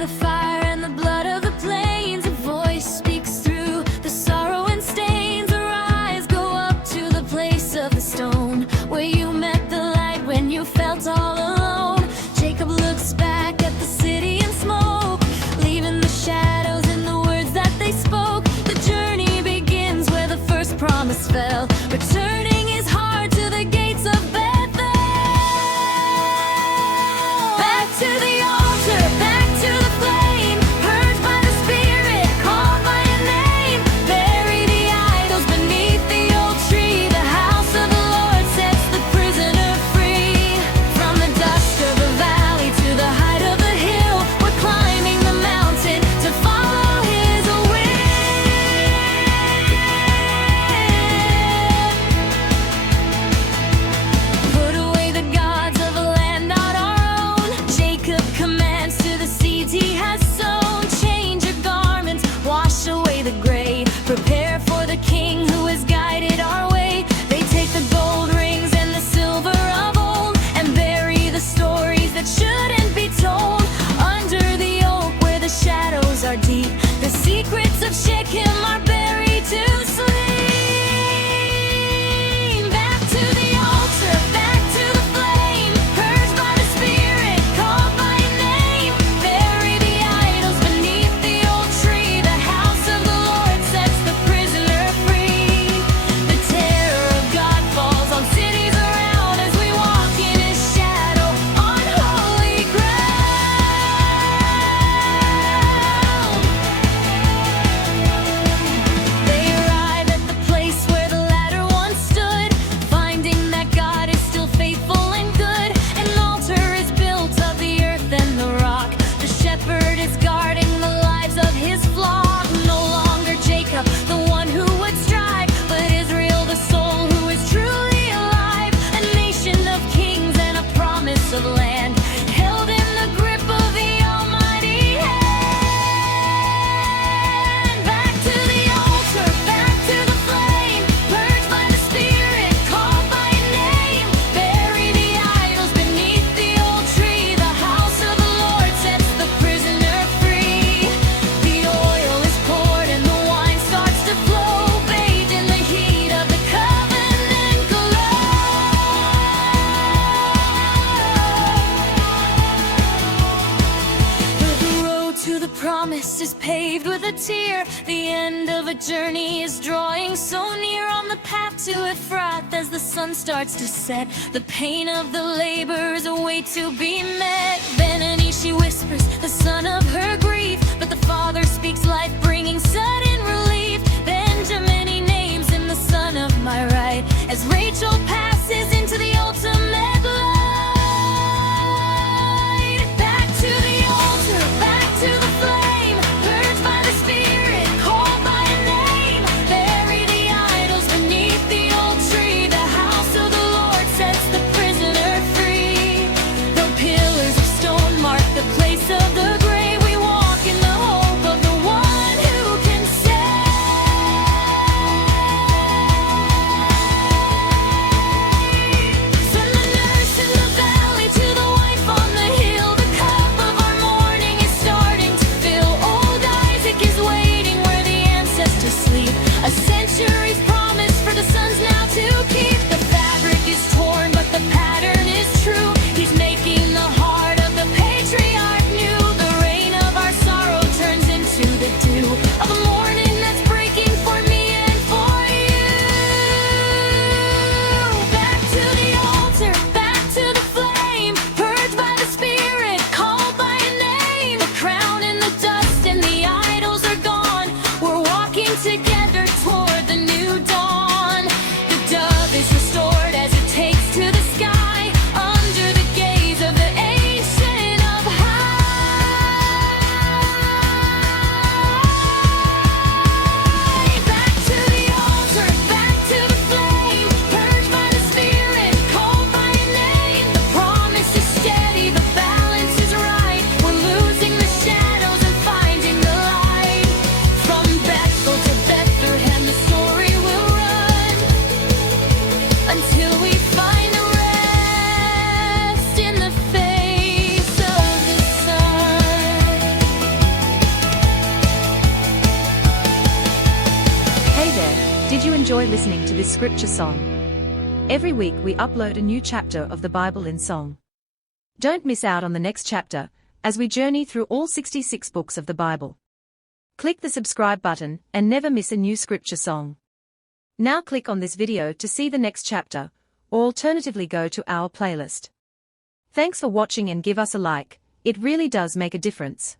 the fire and the blood of the plains, a voice speaks through the sorrow and stains. Our eyes go up to the place of the stone, where you met the light when you felt all alone. Jacob looks back at the city and smoke, leaving the shadows in the words that they spoke. The journey begins where the first promise fell, returning his heart to the gates of Bethel. Back to the altar, back to the flame, purged by the Spirit, called by a name. Bury the idols beneath the old tree. The house of the Lord sets the prisoner free. From the dust of the valley to the height of the hill, we're climbing the mountain to follow his will. Put away the gods of a land not our own. Jacob commands to the seeds he has sown. Change your garments, wash away the gray. Prepare for the King who has guided our way. They take the gold rings and the silver of old, and bury the stories that shouldn't be told. Under the oak where the shadows are deep, the secrets of Shechem are buried to sleep. Back to the altar, back to the flame, purged by the Spirit, called by name. Bury the idols beneath the old tree. The house of the Lord sets the prisoner free. The terror of God falls on cities around as we walk in his shadow on holy ground. They arrive at the place where the ladder once stood, finding that God is still faithful and good. An altar is built of the earth and the rock. The shepherd is guarding the lives of his flock. No longer Jacob, the one who would strive, but Israel, the soul who is truly alive. A nation of kings and a promise of land, held in the grip of the Almighty hand. Back to the altar, back to the flame, purged by the Spirit, called by name. Bury the idols beneath the old tree. The house of the Lord sets the prisoner free. The oil is poured and the wine starts to flow, bathed in the heat of the covenant glow. The road to the promise is paved with a tear. The end of a journey is drawing so near. On the path to Ephrath as the sun starts to set, the pain of the labor is a way to be met. Benoni, she whispers the son of her grief, but the father speaks life, bringing sudden relief. Benjamin, he names him the son of my right, as Rachel passes into the ultimate light. Back to the altar, back to the flame, purged by the Spirit, called by name. Bury the idols beneath the old tree. The house of the Lord sets the prisoner free. Though pillars of stone mark the place of the grave, we walk in the hope of the one who can save. enjoy listening to this scripture song. Every week we upload a new chapter of the Bible in song. Don't miss out on the next chapter, as we journey through all 66 books of the Bible. Click the subscribe button and never miss a new scripture song. Now click on this video to see the next chapter, or alternatively go to our playlist. Thanks for watching and give us a like, it really does make a difference.